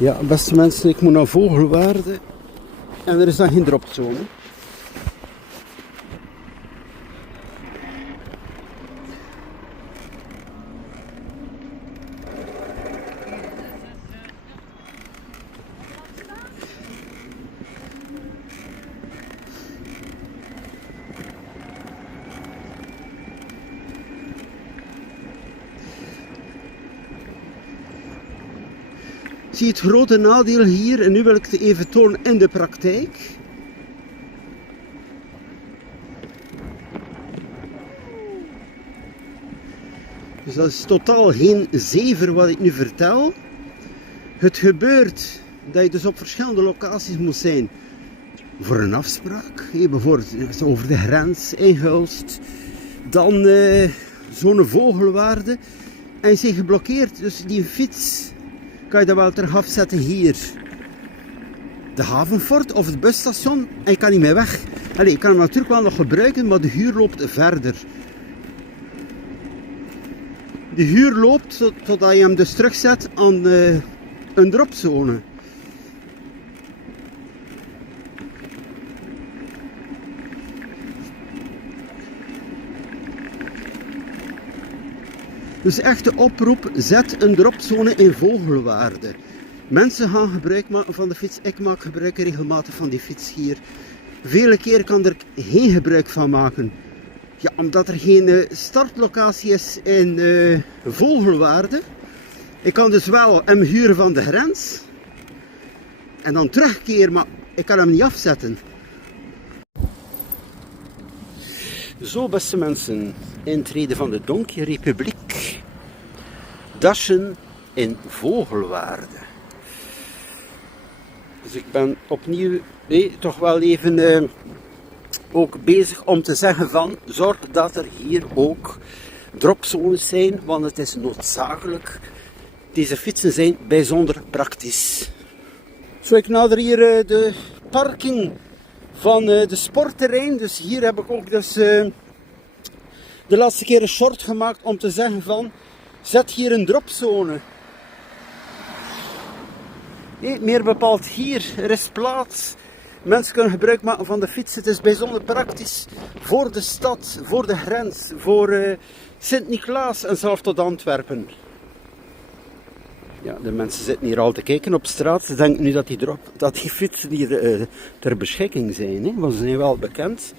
Ja, beste mensen, ik moet naar Vogelwaarde en er is dan geen dropzone. Zie je het grote nadeel hier, en nu wil ik het even tonen in de praktijk. Dus dat is totaal geen zever wat ik nu vertel. Het gebeurt dat je dus op verschillende locaties moet zijn voor een afspraak. Bijvoorbeeld over de grens, in Hulst, dan zo'n Vogelwaarde. En je zit geblokkeerd, dus die fiets kan je dat wel terug afzetten hier. De havenfort of het busstation en je kan niet meer weg. Allee, je kan hem natuurlijk wel nog gebruiken, maar de huur loopt verder. De huur loopt totdat je hem dus terugzet aan een dropzone. Dus echt de oproep, zet een dropzone in Vogelwaarde. Mensen gaan gebruik maken van de fiets. Ik maak gebruik regelmatig van die fiets hier. Vele keren kan er geen gebruik van maken. Ja, omdat er geen startlocatie is in Vogelwaarde. Ik kan dus wel hem huren van de grens. En dan terugkeren, maar ik kan hem niet afzetten. Zo, beste mensen, intrede van de Donkey Republiek. Dashen in Vogelwaarde. Dus ik ben opnieuw toch wel even ook bezig om te zeggen van, zorg dat er hier ook dropzones zijn, want het is noodzakelijk. Deze fietsen zijn bijzonder praktisch. Zo, ik nader hier de parking van de sportterrein. Dus hier heb ik ook dus de laatste keer een short gemaakt om te zeggen van, zet hier een dropzone. Nee, meer bepaald hier, er is plaats. Mensen kunnen gebruik maken van de fiets. Het is bijzonder praktisch voor de stad, voor de grens, voor Sint-Niklaas en zelfs tot Antwerpen. Ja, de mensen zitten hier al te kijken op straat. Ze denken nu dat die fietsen hier ter beschikking zijn, hè? Want ze zijn wel bekend.